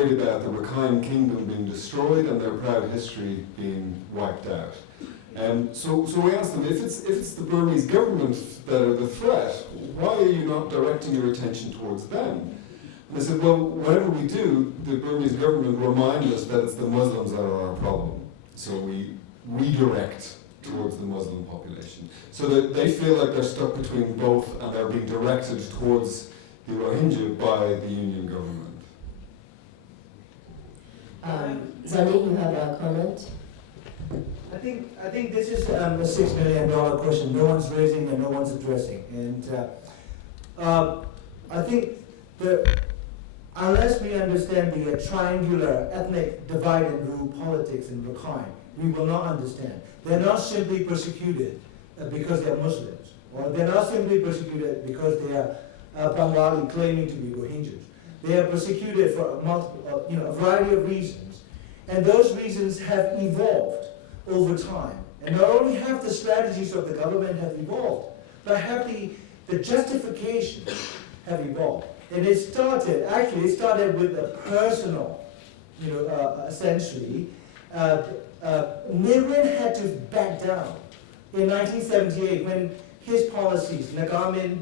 worried about the Rakhine Kingdom being destroyed and their proud history being wiped out. So we asked them, if it's the Burmese government that are the threat, why are you not directing your attention towards them? And they said, well, whatever we do, the Burmese government remind us that it's the Muslims that are our problem. So we redirect towards the Muslim population. So that they feel like they're stuck between both and they're being directed towards the Rohingya by the Union government. Zani, you have a comment? I think this is a $6 million question no one's raising and no one's addressing. And I think that unless we understand the triangular ethnic divide and rule politics in Rakhine, we will not understand. They're not simply persecuted because they're Muslims, or they're not simply persecuted because they are Bengali claiming to be Rohingyas. They are persecuted for a variety of reasons, and those reasons have evolved over time. And not only have the strategies of the government have evolved, but have the justifications have evolved. And it started with a personal, essentially. Ne Win had to back down in 1978 when his policies, Nagamin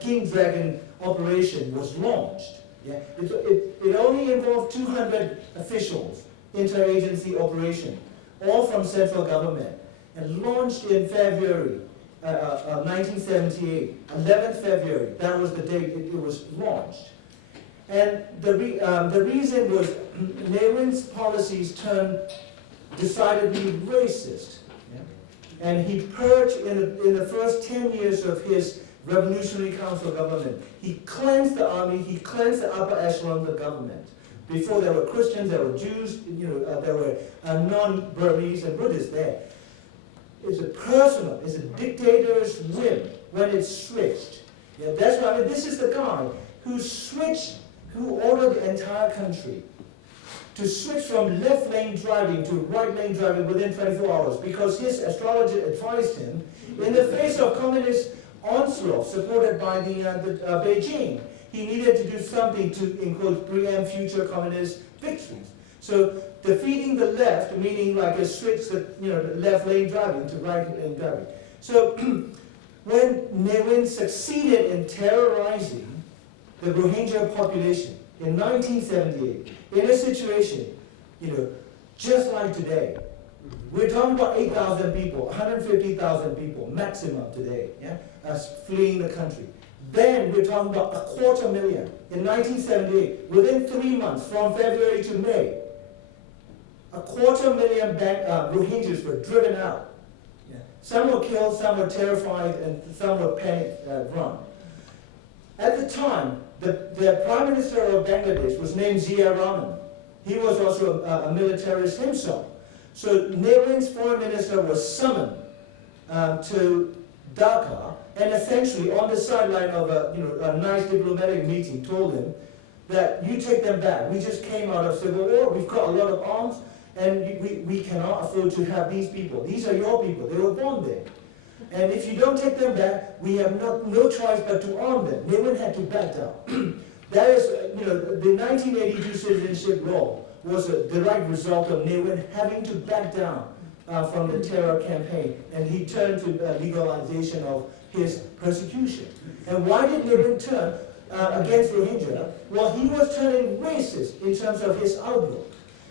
King Dragon operation was launched. Yeah? It only involved 200 officials, interagency operation, all from central government, and launched in February 1978, 11th February, that was the date it was launched. And the reason was Ne Win's policies turned decidedly racist. Yeah? And he purged, in the first 10 years of his Revolutionary Council government, he cleansed the army, he cleansed the upper echelon of the government. Before there were Christians, there were Jews, there were non-Burmese and Buddhists there. It's a dictator's whim when it's switched. Yeah, that's why, this is the guy who ordered the entire country to switch from left lane driving to right lane driving within 24 hours because his astrologer advised him, in the face of communist onslaught supported by the Beijing, he needed to do something to, in quotes, preempt future communist victories. So defeating the left, meaning like a switch, the left lane driving to right lane driving. So when Ne Win succeeded in terrorizing the Rohingya population in 1978, in a situation, just like today, we're talking about 8,000 people, 150,000 people maximum today, yeah, fleeing the country. Then we're talking about 250,000 in 1978. Within 3 months, from February to May, 250,000 Rohingyas were driven out. Yeah. Some were killed, some were terrified, and some were panicked run. At the time, the Prime Minister of Bangladesh was named Zia Rahman. He was also a militarist himself. So Ne Win's foreign minister was summoned to Dhaka, and essentially on the sideline of a nice diplomatic meeting told him that you take them back. We just came out of civil war, we've got a lot of arms, and we cannot afford to have these people. These are your people, they were born there. And if you don't take them back, we have no choice but to arm them. Ne Win had to back down. That is, the 1982 citizenship law was a direct result of Ne Win having to back down from the terror campaign, and he turned to legalization of his persecution. And why did Ne Win turn against Rohingya? Well, he was turning racist in terms of his outlook,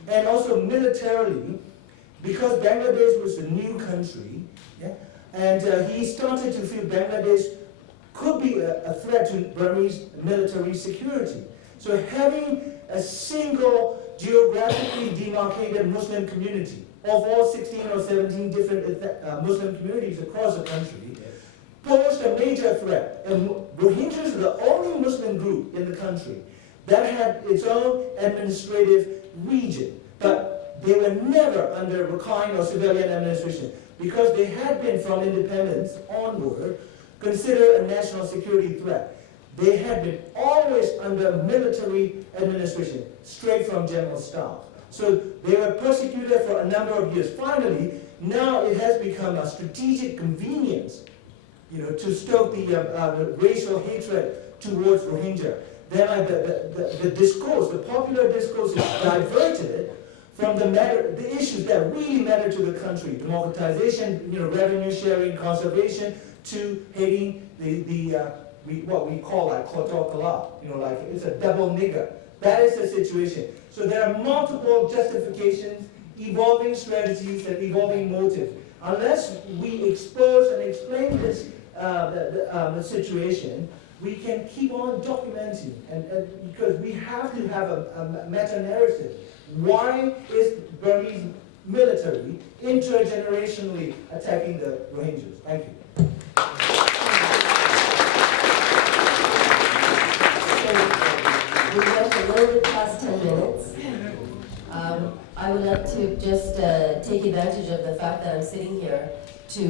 and also militarily, because Bangladesh was a new country, yeah, and he started to feel Bangladesh could be a threat to Burmese military security. So having a single geographically demarcated Muslim community of all 16 or 17 different Muslim communities across the country posed a major threat. And Rohingyas are the only Muslim group in the country that had its own administrative region, but they were never under Rakhine or civilian administration because they had been, from independence onward, considered a national security threat. They had been always under military administration, straight from general staff. So they were persecuted for a number of years. Finally, now it has become a strategic convenience, to stoke the racial hatred towards Rohingya, then the discourse, the popular discourse is diverted from the issues that really matter to the country: democratization, revenue sharing, conservation, to hating what we call like kotokala, like it's a double nigger. That is the situation. So there are multiple justifications, evolving strategies, and evolving motives. Unless we expose and explain this the situation, we can keep on documenting, and because we have to have a meta-narrative. Why is Burmese military intergenerationally attacking the Rohingyas? Thank you. So, we've left a little bit past 10 minutes. I would like to just take advantage of the fact that I'm sitting here to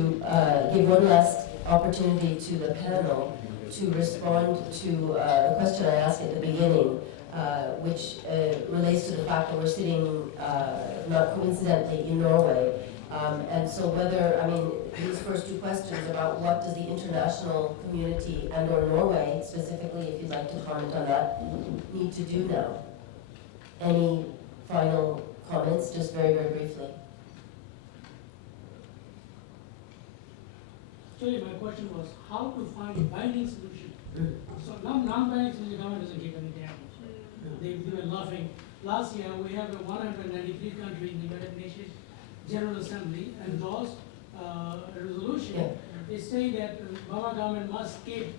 give one last opportunity to the panel to respond to the question I asked at the beginning, which relates to the fact that we're sitting, not coincidentally, in Norway. And so whether, these first two questions about what does the international community and/or Norway, specifically, if you'd like to comment on that, need to do now? Any final comments, just very, very briefly? Actually, my question was how to find a binding solution. So non-binding solution, the government doesn't give any damage. They were laughing. Last year, we have 193 countries in the United Nations General Assembly endorsed a resolution. They say that the Burma government must keep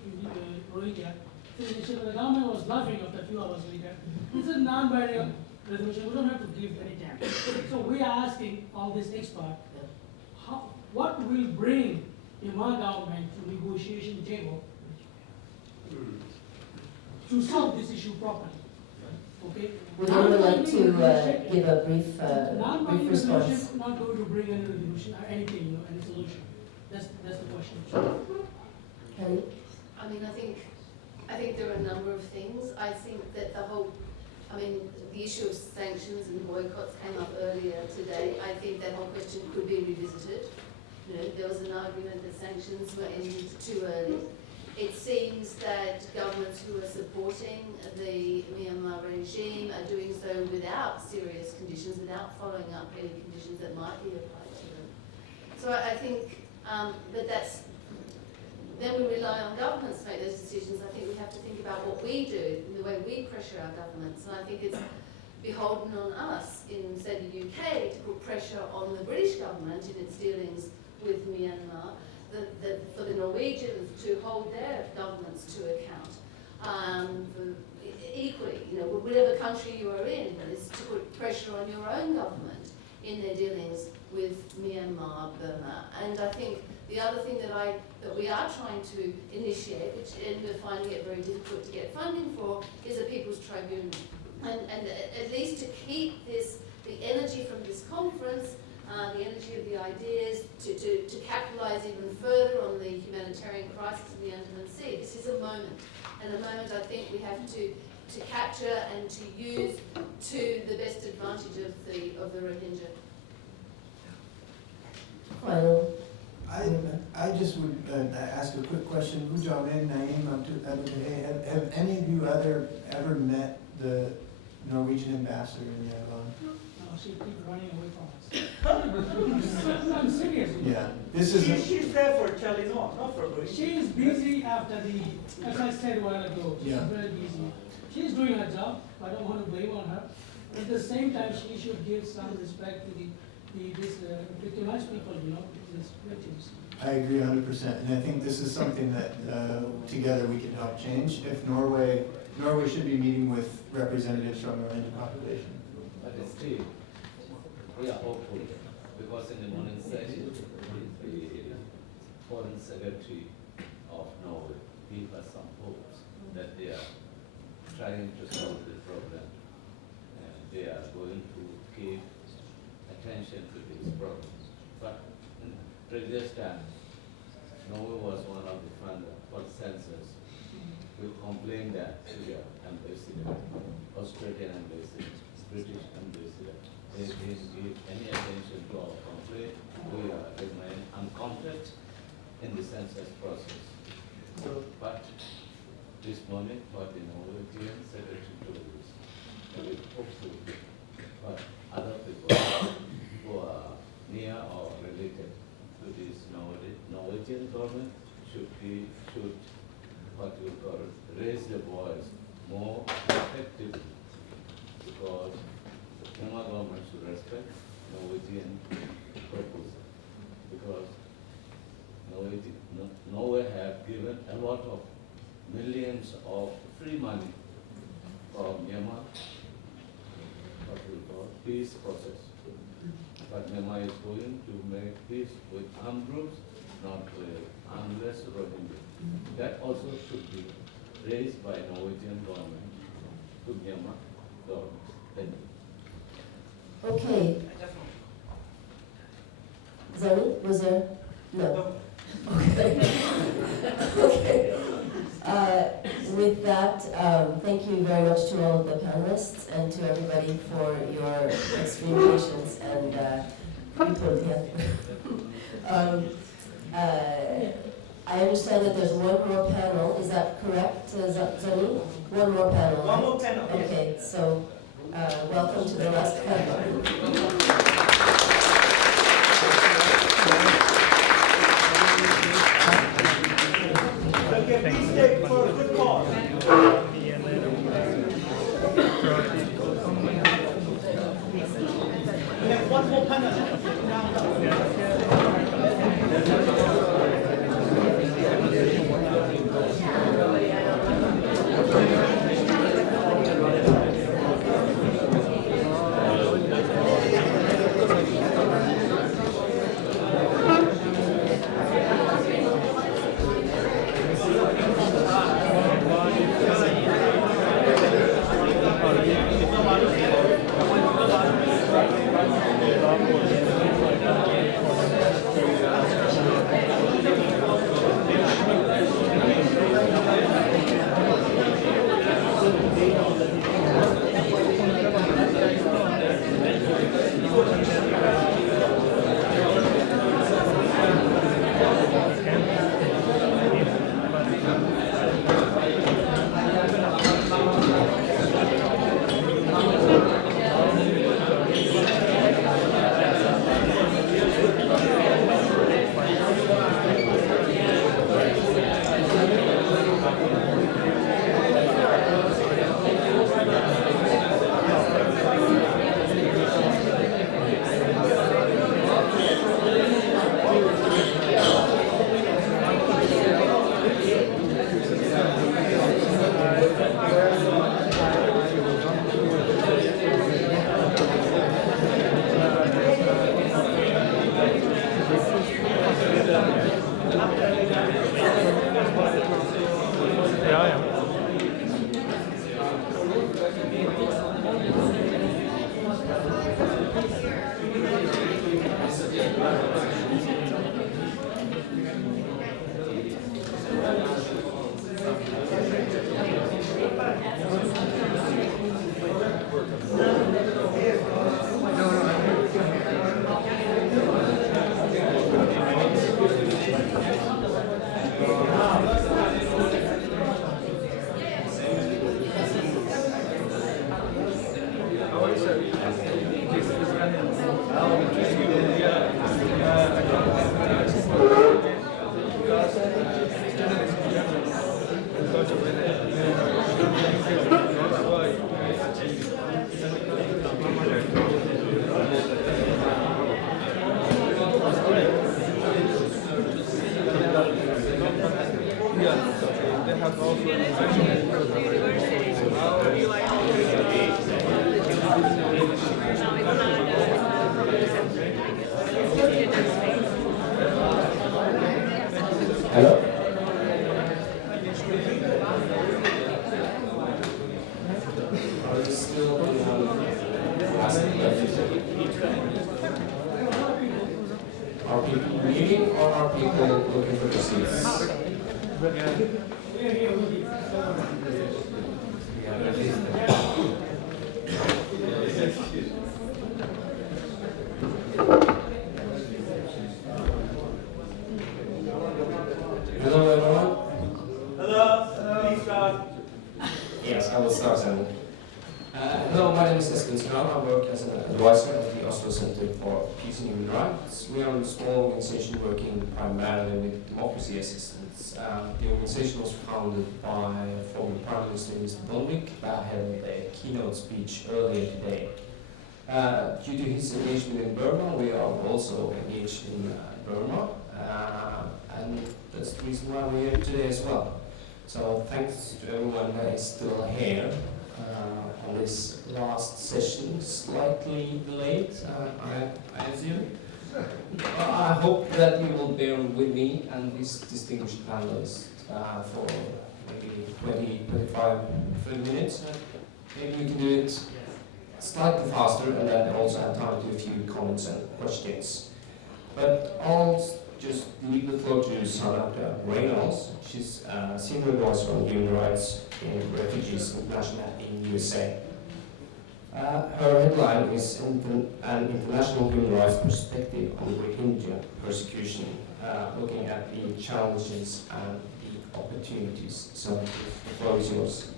Rohingya. So the government was laughing after a few hours later. This is a non-binding resolution. We don't have to give any damage. So we are asking all these experts, what will bring the Myanmar government to negotiation table to solve this issue properly? Okay. Would anyone like to give a brief response? Resolution not going to bring any resolution or anything, any solution. That's the question. Kelly? I think there are a number of things. I think that the issue of sanctions and boycotts came up earlier today. I think that whole question could be revisited. There was an argument that sanctions were ended too early. It seems that governments who are supporting the Myanmar regime are doing so without serious conditions, without following up any conditions that might be applied to them. So I think then we rely on governments to make those decisions. I think we have to think about what we do, and the way we pressure our governments. And I think it's beholden on us in, say, the UK to put pressure on the British government in its dealings with Myanmar, for the Norwegians to hold their governments to account. Equally, whatever country you are in, is to put pressure on your own government in their dealings with Myanmar, Burma. And I think the other thing that we are trying to initiate, and we're finding it very difficult to get funding for, is a People's Tribunal. And at least to keep the energy from this conference, the energy of the ideas, to capitalise even further on the humanitarian crisis in the Andaman Sea. This is a moment, and a moment I think we have to capture and to use to the best advantage of the Rohingya. Final. I just would ask a quick question. Bujamin, Naeem, have any of you ever met the Norwegian ambassador in Yerevan? No, she keeps running away from us. I'm serious. Yeah, this is. She's there for Telenor, not for Bush. She is busy after as I said a while ago, she's Yeah. very busy. She's doing her job, I don't want to blame on her. At the same time, she should give some respect to these victimized people, these victims. I agree 100%, and I think this is something that together we can help change. If Norway should be meeting with representatives from the Rohingya population. But still, we are hopeful because in the morning session, the Foreign Secretary of Norway gave us some hopes that they are trying to solve the problem and they are going to give attention to these problems. But in previous times, Norway was one of the funders for the census. We complained that the ambassador, Australian ambassador, British ambassador, they didn't give any attention to our complaint. We remain unconflict in the census process. But this morning, but in Norwegian Secretary to this. We hope to, but other people who are near or related to this Norwegian government should what you call raise the voice more effectively, because the Myanmar government should respect Norwegian proposal, because Norway have given a lot of millions of free money for Myanmar, what we call peace process. But Myanmar is going to make peace with armed groups, not with armless Rohingya. That also should be raised by Norwegian government to Myanmar government. Thank you. Okay. Zoe, was there? No. Okay. Okay. With that, thank you very much to all of the panelists and to everybody for your extreme patience and people together. I understand that there's one more panel. Is that correct, Zoe? One more panel. One more panel. Okay, so welcome to the last panel. Okay, please stay for a good cause. We have one more panel. Hello? Are you still asking questions? Are people reading or are people looking for their seats? Hello, everyone. Hello. Please start. I work as an advisor at the Oslo Center for Peace and Human Rights. We are a small organization working primarily with democracy assistance. The organization was founded by former Prime Minister Mr. Bondevik, who held a keynote speech earlier today. Due to his engagement in Burma, we are also engaged in Burma, and that's the reason why we're here today as well. So thanks to everyone that is still here on this last session, slightly delayed, I assume. I hope that you will bear with me and this distinguished panelist for maybe 20, 25, 30 minutes. Maybe you can do it slightly faster and then also have time to a few comments and questions. But I'll just leave the floor to Samantha Reynolds. She's Senior Advisor on Human Rights in Refugees International in USA. Her headline is an international human rights perspective on Rohingya persecution, looking at the challenges and the opportunities. So the floor is yours.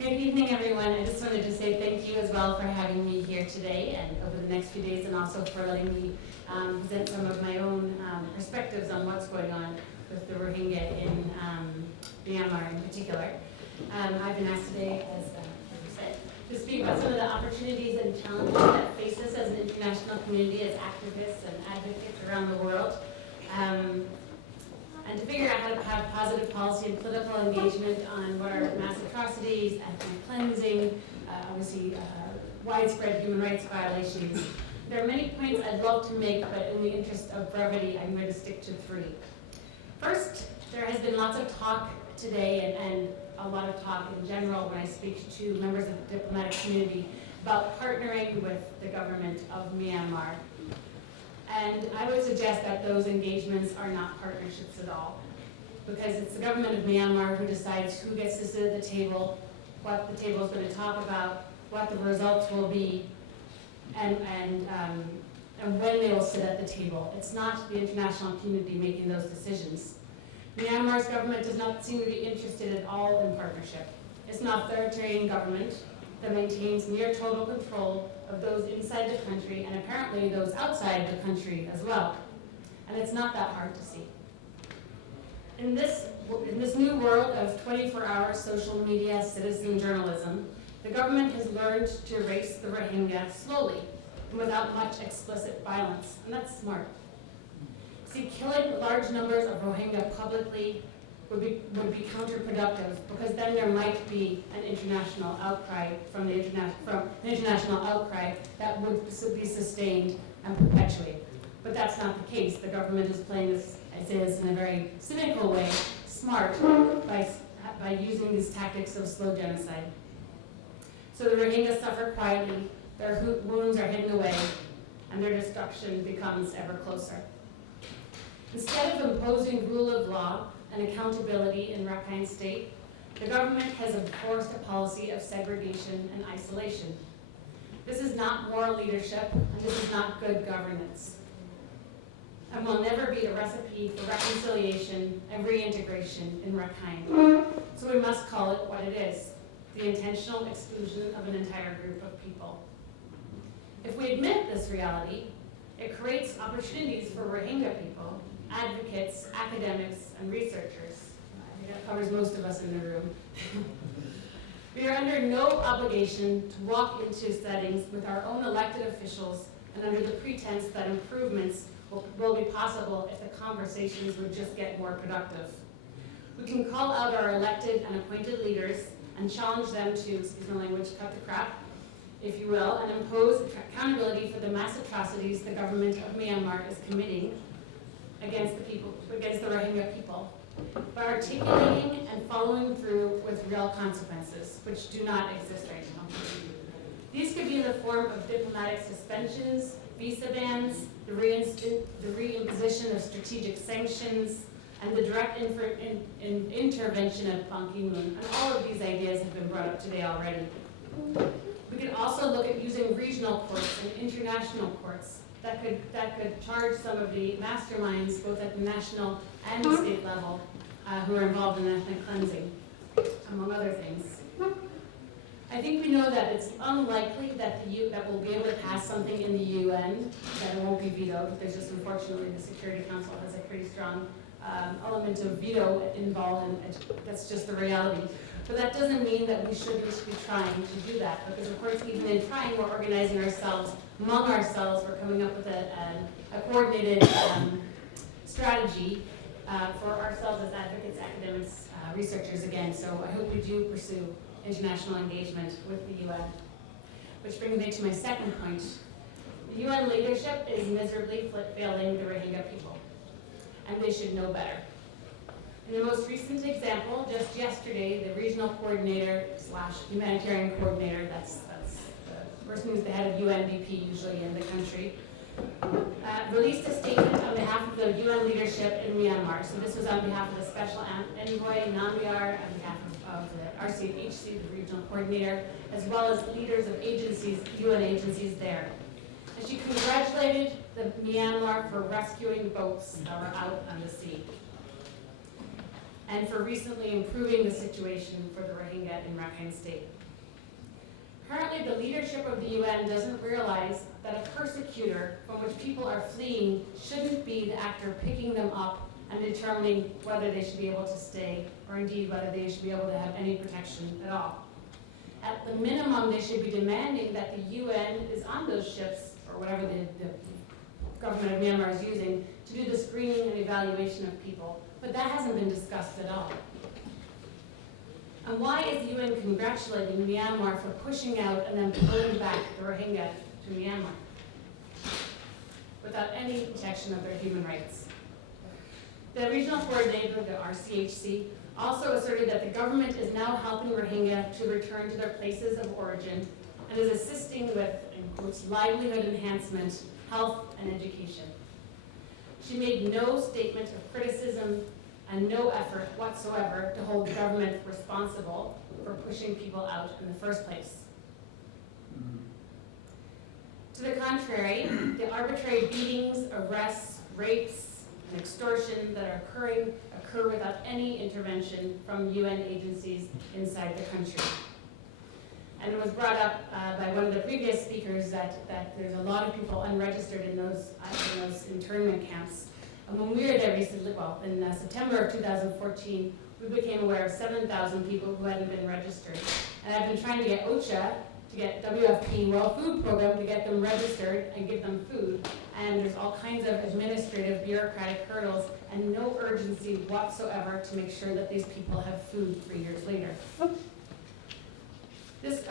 Good evening, everyone. I just wanted to say thank you as well for having me here today and over the next few days, and also for letting me present some of my own perspectives on what's going on with the Rohingya in Myanmar in particular. I've been asked today, as you said, to speak about some of the opportunities and challenges that face us as an international community, as activists and advocates around the world. And to figure out how to have positive policy and political engagement on what are mass atrocities, ethnic cleansing, obviously widespread human rights violations. There are many points I'd love to make, but in the interest of brevity, I'm going to stick to 3. First, there has been lots of talk today and a lot of talk in general when I speak to members of the diplomatic community about partnering with the government of Myanmar. And I would suggest that those engagements are not partnerships at all, because it's the government of Myanmar who decides who gets to sit at the table, what the table is going to talk about, what the results will be, and when they will sit at the table. It's not the international community making those decisions. Myanmar's government does not seem to be interested at all in partnership. It's an authoritarian government that maintains near total control of those inside the country and apparently those outside the country as well. And it's not that hard to see. In this new world of 24-hour social media citizen journalism, the government has learned to erase the Rohingya slowly and without much explicit violence, and that's smart. See, killing large numbers of Rohingya publicly would be counterproductive, because then there might be an international outcry that would be sustained and perpetuated. But that's not the case. The government is playing this, I say this in a very cynical way, smart, by using these tactics of slow genocide. So the Rohingya suffer quietly, their wounds are hidden away, and their destruction becomes ever closer. Instead of imposing rule of law and accountability in Rakhine State, the government has enforced a policy of segregation and isolation. This is not moral leadership, and this is not good governance, and will never be a recipe for reconciliation and reintegration in Rakhine. So we must call it what it is: the intentional exclusion of an entire group of people. If we admit this reality, it creates opportunities for Rohingya people, advocates, academics, and researchers. I think that covers most of us in the room. We are under no obligation to walk into settings with our own elected officials and under the pretense that improvements will be possible if the conversations would just get more productive. We can call out our elected and appointed leaders and challenge them to, excuse my language, cut the crap, if you will, and impose accountability for the mass atrocities the government of Myanmar is committing against the Rohingya people, by articulating and following through with real consequences, which do not exist right now. These could be in the form of diplomatic suspensions, visa bans, the reimposition of strategic sanctions, and the direct intervention of Ban Ki-moon. And all of these ideas have been brought up today already. We could also look at using regional courts and international courts that could charge some of the masterminds, both at the national and the state level, who are involved in ethnic cleansing, among other things. I think we know that it's unlikely that that we'll be able to pass something in the UN that it won't be vetoed. There's just, unfortunately, the Security Council has a pretty strong element of veto involved, and that's just the reality. But that doesn't mean that we shouldn't be trying to do that, because of course, even in trying, we're organizing ourselves, among ourselves, we're coming up with a coordinated strategy for ourselves as advocates, academics, researchers again. So I hope we do pursue international engagement with the UN. Which brings me to my second point. The UN leadership is miserably failing the Rohingya people, and they should know better. In the most recent example, just yesterday, the regional coordinator / humanitarian coordinator, that's the person who's the head of UNDP usually in the country, released a statement on behalf of the UN leadership in Myanmar. So this was on behalf of the Special Envoy, Nambiar, on behalf of the RCHC, the regional coordinator, as well as leaders of agencies, UN agencies there. And she congratulated the Myanmar for rescuing boats that were out on the sea, and for recently improving the situation for the Rohingya in Rakhine State. Currently, the leadership of the UN doesn't realize that a persecutor from which people are fleeing shouldn't be the actor picking them up and determining whether they should be able to stay, or indeed whether they should be able to have any protection at all. At the minimum, they should be demanding that the UN is on those ships, or whatever the government of Myanmar is using, to do the screening and evaluation of people. But that hasn't been discussed at all. And why is the UN congratulating Myanmar for pushing out and then pulling back the Rohingya to Myanmar without any protection of their human rights? The regional coordinator, the RCHC, also asserted that the government is now helping Rohingya to return to their places of origin and is assisting with, in quotes, livelihood enhancement, health, and education. She made no statement of criticism and no effort whatsoever to hold the government responsible for pushing people out in the first place. To the contrary, the arbitrary beatings, arrests, rapes, and extortion that are occur without any intervention from UN agencies inside the country. And it was brought up by one of the previous speakers that there's a lot of people unregistered in those internment camps. And when we were there recently, well, in September of 2014, we became aware of 7,000 people who hadn't been registered. And I've been trying to get OCHA, to get WFP, World Food Program, to get them registered and give them food. And there's all kinds of administrative, bureaucratic hurdles and no urgency whatsoever to make sure that these people have food 3 years later. This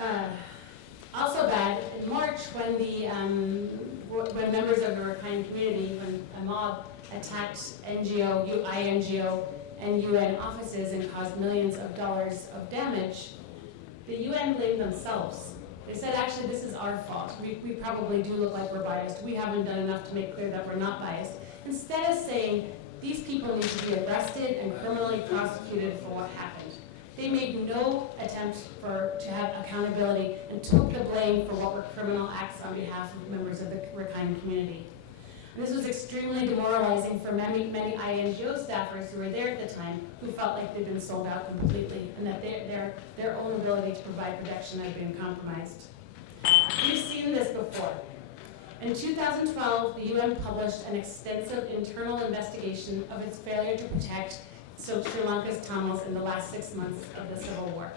also bad in March when when members of the Rakhine community, when a mob attacked INGO, and UN offices and caused millions of dollars of damage, the UN blamed themselves. They said, actually, this is our fault. We probably do look like we're biased. We haven't done enough to make clear that we're not biased. Instead of saying, these people need to be arrested and criminally prosecuted for what happened. They made no attempt to have accountability and took the blame for what were criminal acts on behalf of members of the Rakhine community. And this was extremely demoralizing for many INGO staffers who were there at the time, who felt like they'd been sold out completely and that their own ability to provide protection had been compromised. We've seen this before. In 2012, the UN published an extensive internal investigation of its failure to protect Sri Lanka's Tamils in the last 6 months of the civil war.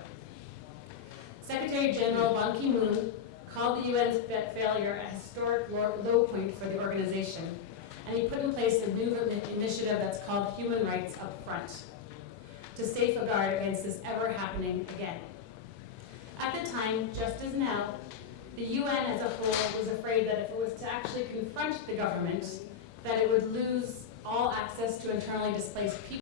Secretary General Ban Ki-moon called the UN's failure a historic low point for the organization, and he put in place a new initiative that's called Human Rights Up Front to safeguard against this ever happening again. At the time, just as now, the UN as a whole was afraid that if it was to actually confront the government, that it would lose all access to internally displaced people.